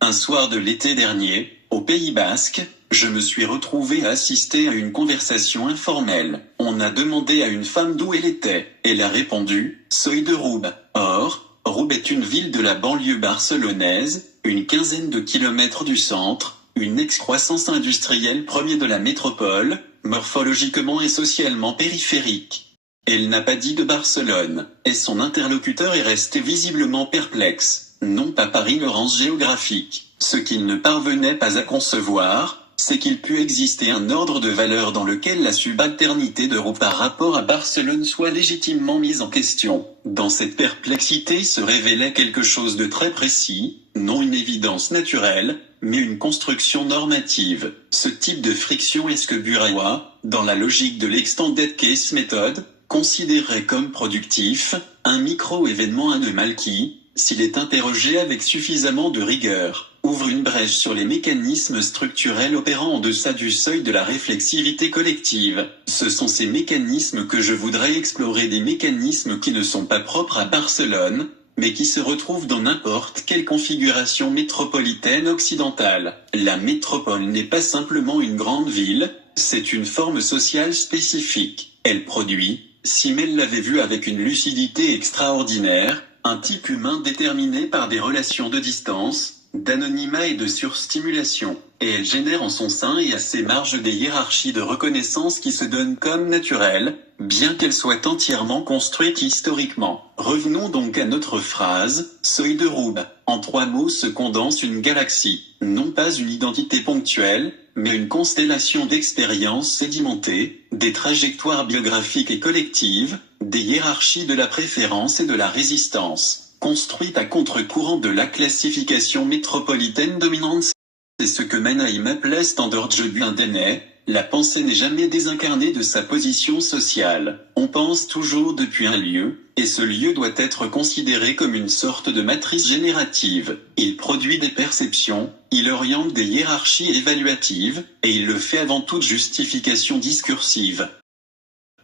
Un soir de l'été dernier, au Pays Basque, je me suis retrouvé à assister à une conversation informelle. On a demandé à une femme d'où elle était. Elle a répondu « Soy de Roubaix ». Or, Roubaix est une ville de la banlieue barcelonaise, une quinzaine de kilomètres du centre, une excroissance industrielle premier de la métropole, morphologiquement et socialement périphérique. Elle n'a pas dit de Barcelone, et son interlocuteur est resté visiblement perplexe. Non pas par ignorance géographique. Ce qu'il ne parvenait pas à concevoir, c'est qu'il pût exister un ordre de valeurs dans lequel la subalternité de Roubaix par rapport à Barcelone soit légitimement mise en question. Dans cette perplexité se révélait quelque chose de très précis, non une évidence naturelle, mais une construction normative. Ce type de friction est ce que Burawa, dans la logique de l'extended case method, considérait comme productif, un micro-événement anormal qui, s'il est interrogé avec suffisamment de rigueur, ouvre une brèche sur les mécanismes structurels opérant en deçà du seuil de la réflexivité collective. Ce sont ces mécanismes que je voudrais explorer, des mécanismes qui ne sont pas propres à Barcelone, mais qui se retrouvent dans n'importe quelle configuration métropolitaine occidentale. La métropole n'est pas simplement une grande ville, c'est une forme sociale spécifique. Elle produit, Simmel l'avait vu avec une lucidité extraordinaire, un type humain déterminé par des relations de distance, d'anonymat et de surstimulation, et elle génère en son sein et à ses marges des hiérarchies de reconnaissance qui se donnent comme naturelles, bien qu'elles soient entièrement construites historiquement. Revenons donc à notre phrase, Soy de Roubaix. En 3 mots se condense une galaxie, non pas une identité ponctuelle, mais une constellation d'expériences sédimentées, des trajectoires biographiques et collectives, des hiérarchies de la préférence et de la résistance, construites à contre-courant de la classification métropolitaine dominante. C'est ce que Mannheim appelait Standortgebunden. La pensée n'est jamais désincarnée de sa position sociale. On pense toujours depuis un lieu, et ce lieu doit être considéré comme une sorte de matrice générative. Il produit des perceptions, il oriente des hiérarchies évaluatives, et il le fait avant toute justification discursive.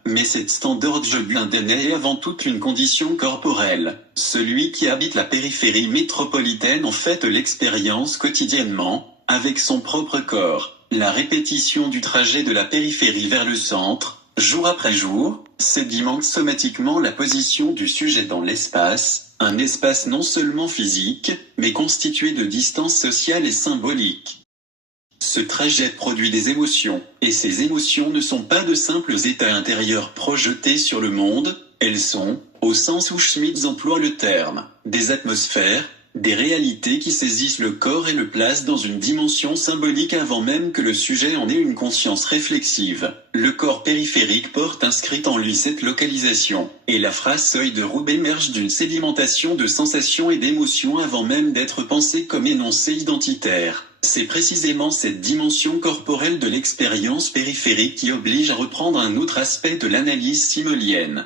Mais cette Standortgebunden est avant tout une condition corporelle. Celui qui habite la périphérie métropolitaine en fait l'expérience quotidiennement, avec son propre corps. La répétition du trajet de la périphérie vers le centre, jour après jour, sédimente somatiquement la position du sujet dans l'espace, un espace non seulement physique, mais constitué de distances sociales et symboliques. Ce trajet produit des émotions, et ces émotions ne sont pas de simples états intérieurs projetés sur le monde, elles sont, au sens où Schmitz emploie le terme, des atmosphères, des réalités qui saisissent le corps et le placent dans une dimension symbolique avant même que le sujet en ait une conscience réflexive. Le corps périphérique porte inscrite en lui cette localisation, et la phrase Soy de Roubaix émerge d'une sédimentation de sensations et d'émotions avant même d'être pensée comme énoncé identitaire. C'est précisément cette dimension corporelle de l'expérience périphérique qui oblige à reprendre un autre aspect de l'analyse simmelienne.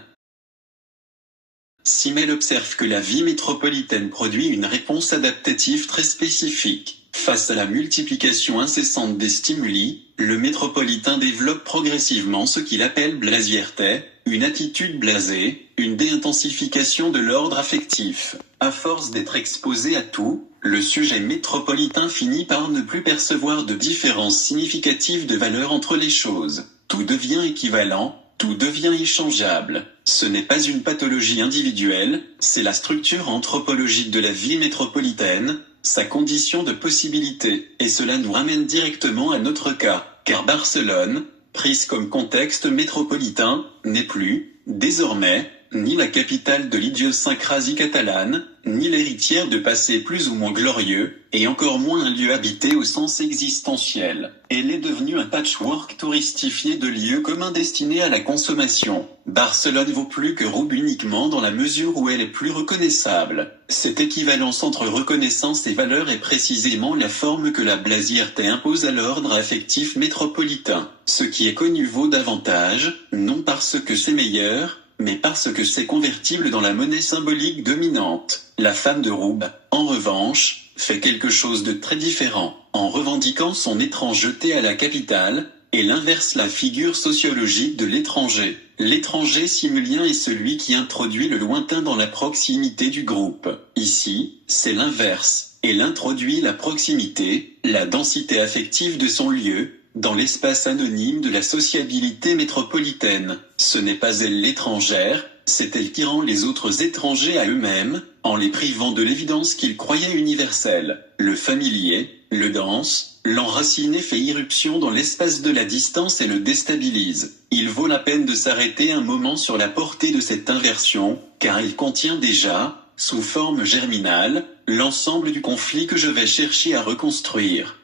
Simmel observe que la vie métropolitaine produit une réponse adaptative très spécifique. Face à la multiplication incessante des stimuli, le métropolitain développe progressivement ce qu'il appelle blasierté, une attitude blasée, une déintensification de l'ordre affectif. À force d'être exposé à tout, le sujet métropolitain finit par ne plus percevoir de différence significative de valeur entre les choses. Tout devient équivalent, tout devient échangeable. Ce n'est pas une pathologie individuelle, c'est la structure anthropologique de la vie métropolitaine, sa condition de possibilité. Et cela nous ramène directement à notre cas, car Barcelone, prise comme contexte métropolitain, n'est plus, désormais, ni la capitale de l'idiosyncrasie catalane, ni l'héritière de passés plus ou moins glorieux, et encore moins un lieu habité au sens existentiel. Elle est devenue un patchwork touristifié de lieux communs destinés à la consommation. Barcelone vaut plus que Roubaix uniquement dans la mesure où elle est plus reconnaissable. Cette équivalence entre reconnaissance et valeur est précisément la forme que la blasierté impose à l'ordre affectif métropolitain. Ce qui est connu vaut davantage, non parce que c'est meilleur, mais parce que c'est convertible dans la monnaie symbolique dominante. La femme de Roubaix, en revanche, fait quelque chose de très différent. En revendiquant son étrangeté à la capitale, elle inverse la figure sociologique de l'étranger. L'étranger simulien est celui qui introduit le lointain dans la proximité du groupe. Ici, c'est l'inverse. Elle introduit la proximité, la densité affective de son lieu, dans l'espace anonyme de la sociabilité métropolitaine. Ce n'est pas elle l'étrangère, c'est elle qui rend les autres étrangers à eux-mêmes, en les privant de l'évidence qu'ils croyaient universelle. Le familier, le dense, l'enraciné fait irruption dans l'espace de la distance et le déstabilise. Il vaut la peine de s'arrêter un moment sur la portée de cette inversion, car elle contient déjà, sous forme germinale, l'ensemble du conflit que je vais chercher à reconstruire.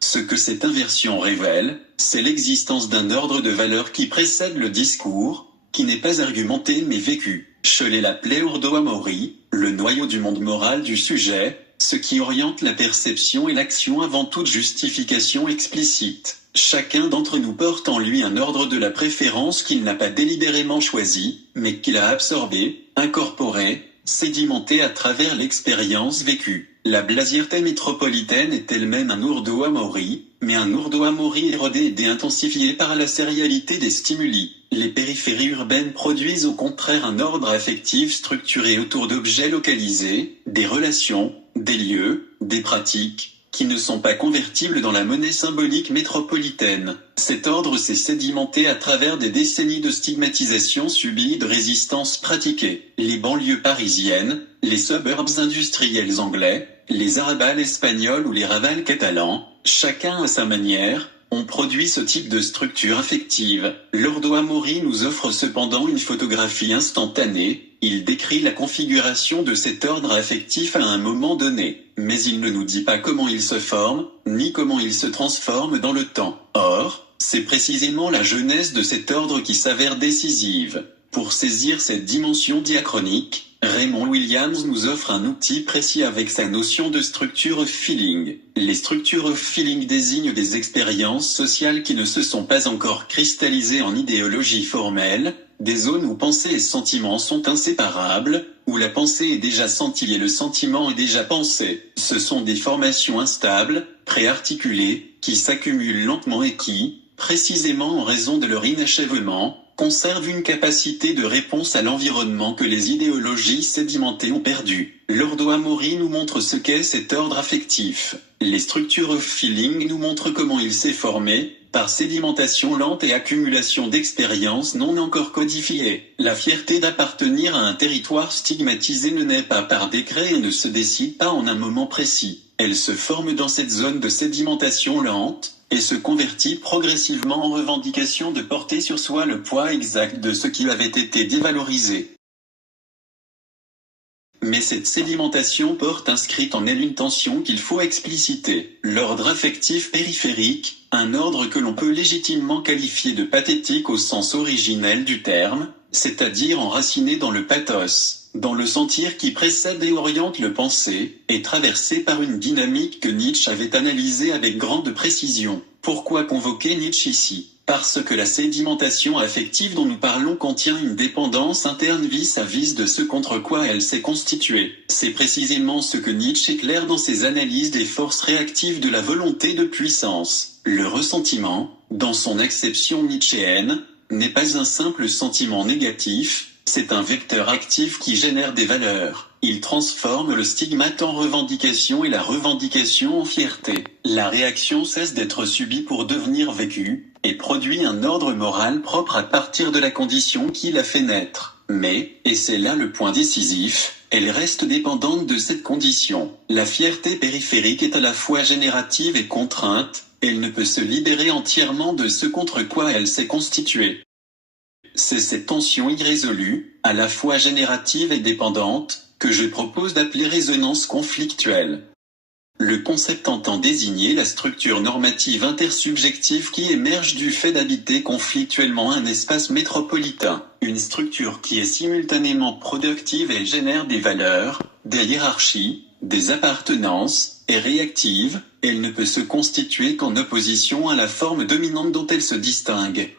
Ce que cette inversion révèle, c'est l'existence d'un ordre de valeurs qui précède le discours, qui n'est pas argumenté mais vécu. Shelley l'appelait Urdo Amori, le noyau du monde moral du sujet, ce qui oriente la perception et l'action avant toute justification explicite. Chacun d'entre nous porte en lui un ordre de la préférence qu'il n'a pas délibérément choisi, mais qu'il a absorbé, incorporé, sédimenté à travers l'expérience vécue. La Blasireté métropolitaine est elle-même un Urdo Amori, mais un Urdo Amori érodé et déintensifié par la sérialité des stimuli. Les périphéries urbaines produisent au contraire un ordre affectif structuré autour d'objets localisés, des relations, des lieux, des pratiques, qui ne sont pas convertibles dans la monnaie symbolique métropolitaine. Cet ordre s'est sédimenté à travers des décennies de stigmatisation subie et de résistance pratiquée. Les banlieues parisiennes, les suburbs industriels anglais, les arabales espagnols ou les ravals catalans, chacun à sa manière, ont produit ce type de structure affective. L'Urdo Amori nous offre cependant une photographie instantanée. Il décrit la configuration de cet ordre affectif à un moment donné, mais il ne nous dit pas comment il se forme, ni comment il se transforme dans le temps. Or, c'est précisément la jeunesse de cet ordre qui s'avère décisive. Pour saisir cette dimension diachronique, Raymond Williams nous offre un outil précis avec sa notion de structure of feeling. Les structures of feeling désignent des expériences sociales qui ne se sont pas encore cristallisées en idéologie formelle, des zones où pensée et sentiment sont inséparables, où la pensée est déjà sentie et le sentiment est déjà pensé. Ce sont des formations instables, préarticulées, qui s'accumulent lentement et qui, précisément en raison de leur inachèvement, conservent une capacité de réponse à l'environnement que les idéologies sédimentées ont perdu. L'Urdo Amori nous montre ce qu'est cet ordre affectif. Les structures of feeling nous montrent comment il s'est formé, par sédimentation lente et accumulation d'expériences non encore codifiées. La fierté d'appartenir à un territoire stigmatisé ne naît pas par décret et ne se décide pas en un moment précis. Elle se forme dans cette zone de sédimentation lente, et se convertit progressivement en revendication de porter sur soi le poids exact de ce qui avait été dévalorisé. Mais cette sédimentation porte inscrite en elle une tension qu'il faut expliciter. L'ordre affectif périphérique, un ordre que l'on peut légitimement qualifier de pathétique au sens originel du terme, c'est-à-dire enraciné dans le pathos, dans le sentir qui précède et oriente le penser, est traversé par une dynamique que Nietzsche avait analysée avec grande précision. Pourquoi convoquer Nietzsche ici ? Parce que la sédimentation affective dont nous parlons contient une dépendance interne vis-à-vis de ce contre quoi elle s'est constituée. C'est précisément ce que Nietzsche éclaire dans ses analyses des forces réactives de la volonté de puissance. Le ressentiment, dans son acception nietzschéenne, n'est pas un simple sentiment négatif, c'est un vecteur actif qui génère des valeurs. Il transforme le stigmate en revendication et la revendication en fierté. La réaction cesse d'être subie pour devenir vécue, et produit un ordre moral propre à partir de la condition qui l'a fait naître. Mais, et c'est là le point décisif, elle reste dépendante de cette condition. La fierté périphérique est à la fois générative et contrainte, elle ne peut se libérer entièrement de ce contre quoi elle s'est constituée. C'est cette tension irrésolue, à la fois générative et dépendante, que je propose d'appeler résonance conflictuelle. Le concept entend désigner la structure normative intersubjective qui émerge du fait d'habiter conflictuellement un espace métropolitain, une structure qui est simultanément productive et génère des valeurs, des hiérarchies, des appartenances, et réactive, elle ne peut se constituer qu'en opposition à la forme dominante dont elle se distingue.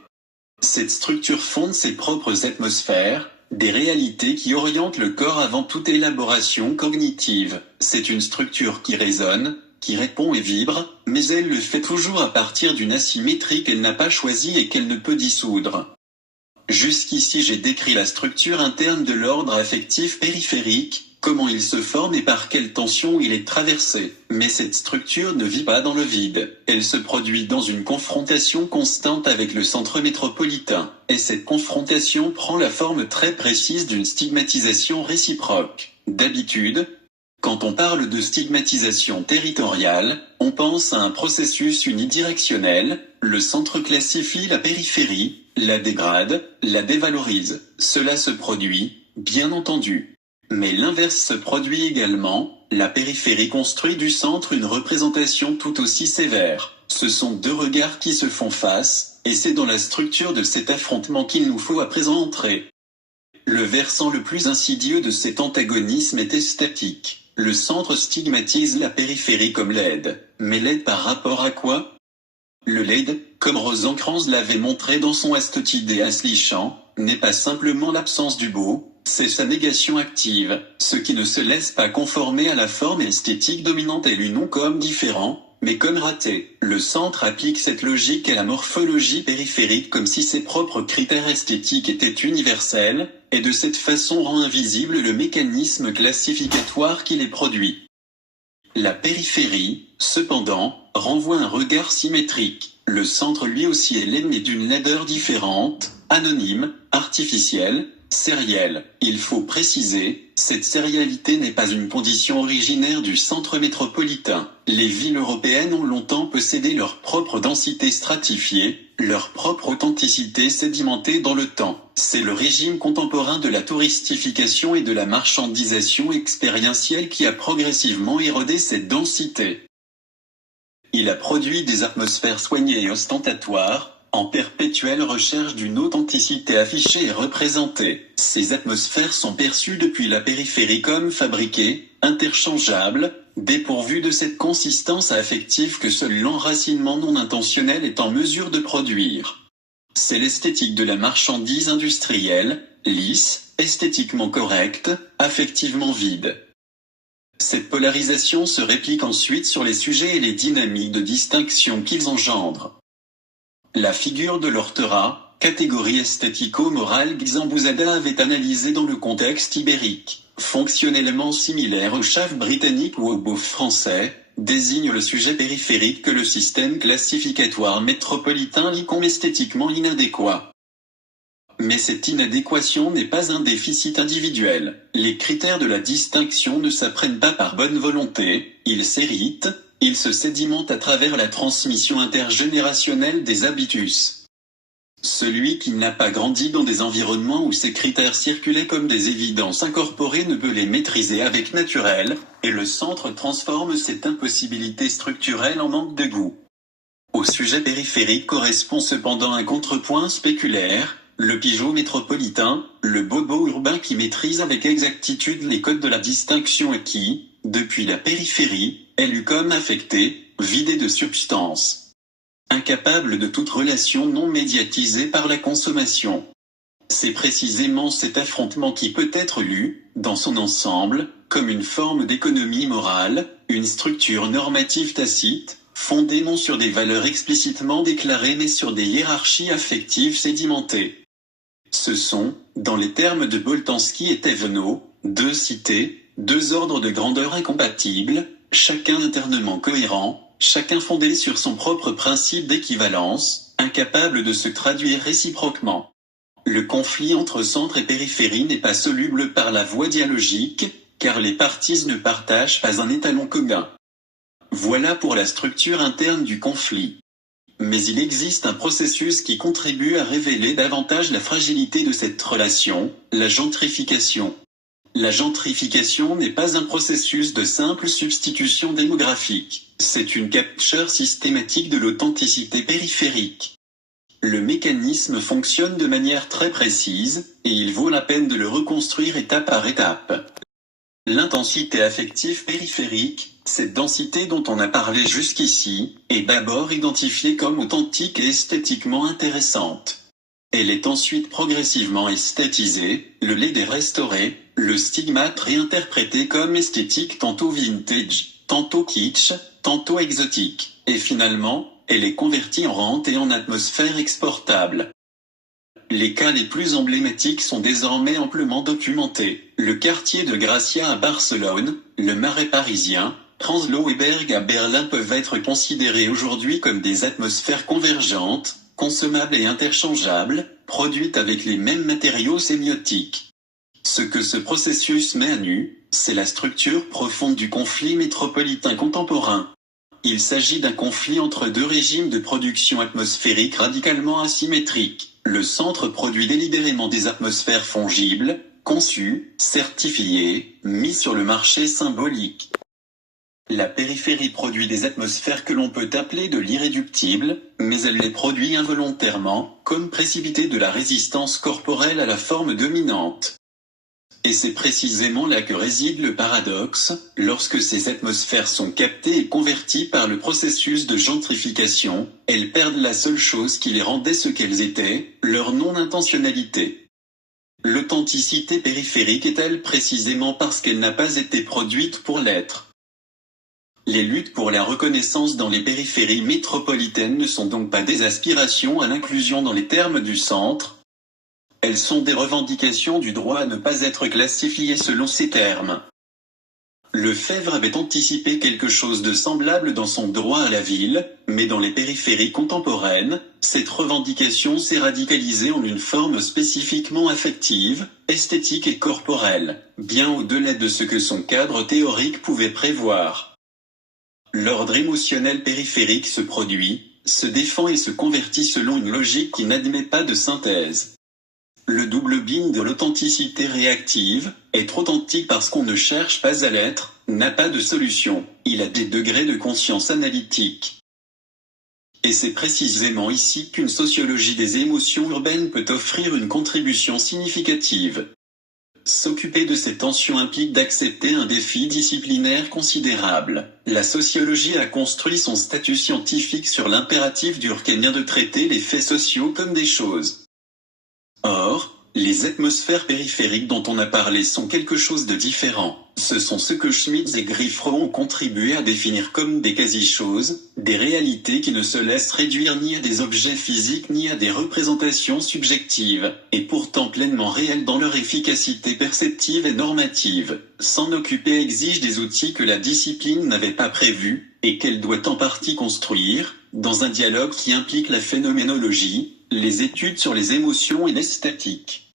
Cette structure fonde ses propres atmosphères, des réalités qui orientent le corps avant toute élaboration cognitive. C'est une structure qui résonne, qui répond et vibre, mais elle le fait toujours à partir d'une asymétrie qu'elle n'a pas choisie et qu'elle ne peut dissoudre. Jusqu'ici j'ai décrit la structure interne de l'ordre affectif périphérique, comment il se forme et par quelle tension il est traversé. Mais cette structure ne vit pas dans le vide. Elle se produit dans une confrontation constante avec le centre métropolitain. Et cette confrontation prend la forme très précise d'une stigmatisation réciproque. D'habitude, quand on parle de stigmatisation territoriale, on pense à un processus unidirectionnel. Le centre classifie la périphérie, la dégrade, la dévalorise. Cela se produit, bien entendu. Mais l'inverse se produit également, la périphérie construit du centre une représentation tout aussi sévère. Ce sont deux regards qui se font face, et c'est dans la structure de cet affrontement qu'il nous faut à présent entrer. Le versant le plus insidieux de cet antagonisme est esthétique. Le centre stigmatise la périphérie comme laide. Mais laide par rapport à quoi? Le laide, comme Rosencrantz l'avait montré dans son Astotidéas lichant, n'est pas simplement l'absence du beau, c'est sa négation active, ce qui ne se laisse pas conformer à la forme esthétique dominante élu non comme différent, mais comme raté. Le centre applique cette logique à la morphologie périphérique comme si ses propres critères esthétiques étaient universels, et de cette façon rend invisible le mécanisme classificatoire qui les produit. La périphérie, cependant, renvoie un regard symétrique. Le centre lui aussi est laid mais d'une laideur différente, anonyme, artificielle, sérielle. Il faut préciser, cette sérialité n'est pas une condition originaire du centre métropolitain. Les villes européennes ont longtemps possédé leur propre densité stratifiée, leur propre authenticité sédimentée dans le temps. C'est le régime contemporain de la touristification et de la marchandisation expérientielle qui a progressivement érodé cette densité. Il a produit des atmosphères soignées et ostentatoires, en perpétuelle recherche d'une authenticité affichée et représentée. Ces atmosphères sont perçues depuis la périphérie comme fabriquées, interchangeables, dépourvues de cette consistance affective que seul l'enracinement non intentionnel est en mesure de produire. C'est l'esthétique de la marchandise industrielle, lisse, esthétiquement correcte, affectivement vide. Cette polarisation se réplique ensuite sur les sujets et les dynamiques de distinction qu'ils engendrent. La figure de l'orthera, catégorie esthético-morale qu'Xambuzada avait analysée dans le contexte ibérique, fonctionnellement similaire au chef britannique ou au beauf français, désigne le sujet périphérique que le système classificatoire métropolitain lit comme esthétiquement inadéquat. Mais cette inadéquation n'est pas un déficit individuel. Les critères de la distinction ne s'apprennent pas par bonne volonté, ils s'héritent, ils se sédimentent à travers la transmission intergénérationnelle des habitus. Celui qui n'a pas grandi dans des environnements où ces critères circulaient comme des évidences incorporées ne peut les maîtriser avec naturel, et le centre transforme cette impossibilité structurelle en manque de goût. Au sujet périphérique correspond cependant un contrepoint spéculaire, le pigeot métropolitain, le bobo urbain qui maîtrise avec exactitude les codes de la distinction et qui, depuis la périphérie, est lu comme affecté, vidé de substance. Incapable de toute relation non médiatisée par la consommation. C'est précisément cet affrontement qui peut être lu, dans son ensemble, comme une forme d'économie morale, une structure normative tacite, fondée non sur des valeurs explicitement déclarées mais sur des hiérarchies affectives sédimentées. Ce sont, dans les termes de Boltanski et Thévenot, deux cités, deux ordres de grandeur incompatibles, chacun internement cohérent, chacun fondé sur son propre principe d'équivalence, incapable de se traduire réciproquement. Le conflit entre centre et périphérie n'est pas soluble par la voie dialogique, car les parties ne partagent pas un étalon commun. Voilà pour la structure interne du conflit. Mais il existe un processus qui contribue à révéler davantage la fragilité de cette relation, la gentrification. La gentrification n'est pas un processus de simple substitution démographique, c'est une capture systématique de l'authenticité périphérique. Le mécanisme fonctionne de manière très précise, et il vaut la peine de le reconstruire étape par étape. L'intensité affective périphérique, cette densité dont on a parlé jusqu'ici, est d'abord identifiée comme authentique et esthétiquement intéressante. Elle est ensuite progressivement esthétisée, le laid est restauré, le stigmate réinterprété comme esthétique tantôt vintage, tantôt kitsch, tantôt exotique, et finalement, elle est convertie en rente et en atmosphère exportable. Les cas les plus emblématiques sont désormais amplement documentés. Le quartier de Gracia à Barcelone, le Marais parisien, Prenzlau et Berg à Berlin peuvent être considérés aujourd'hui comme des atmosphères convergentes, consommables et interchangeables, produites avec les mêmes matériaux sémiotiques. Ce que ce processus met à nu, c'est la structure profonde du conflit métropolitain contemporain. Il s'agit d'un conflit entre deux régimes de production atmosphérique radicalement asymétriques. Le centre produit délibérément des atmosphères fongibles, conçues, certifiées, mises sur le marché symbolique. La périphérie produit des atmosphères que l'on peut appeler de l'irréductible, mais elle les produit involontairement, comme précipitées de la résistance corporelle à la forme dominante. Et c'est précisément là que réside le paradoxe, lorsque ces atmosphères sont captées et converties par le processus de gentrification, elles perdent la seule chose qui les rendait ce qu'elles étaient, leur non-intentionnalité. L'authenticité périphérique est-elle précisément parce qu'elle n'a pas été produite pour l'être? Les luttes pour la reconnaissance dans les périphéries métropolitaines ne sont donc pas des aspirations à l'inclusion dans les termes du centre. Elles sont des revendications du droit à ne pas être classifiées selon ces termes. Lefebvre avait anticipé quelque chose de semblable dans son droit à la ville, mais dans les périphéries contemporaines, cette revendication s'est radicalisée en une forme spécifiquement affective, esthétique et corporelle, bien au-delà de ce que son cadre théorique pouvait prévoir. L'ordre émotionnel périphérique se produit, se défend et se convertit selon une logique qui n'admet pas de synthèse. Le double bind de l'authenticité réactive, être authentique parce qu'on ne cherche pas à l'être, n'a pas de solution, il a des degrés de conscience analytique. Et c'est précisément ici qu'une sociologie des émotions urbaines peut offrir une contribution significative. S'occuper de ces tensions implique d'accepter un défi disciplinaire considérable. La sociologie a construit son statut scientifique sur l'impératif durkheimien de traiter les faits sociaux comme des choses. Or, les atmosphères périphériques dont on a parlé sont quelque chose de différent. Ce sont ce que Schmitz et Griffro ont contribué à définir comme des quasi-choses, des réalités qui ne se laissent réduire ni à des objets physiques ni à des représentations subjectives, et pourtant pleinement réelles dans leur efficacité perceptive et normative. S'en occuper exige des outils que la discipline n'avait pas prévus, et qu'elle doit en partie construire, dans un dialogue qui implique la phénoménologie, les études sur les émotions et l'esthétique.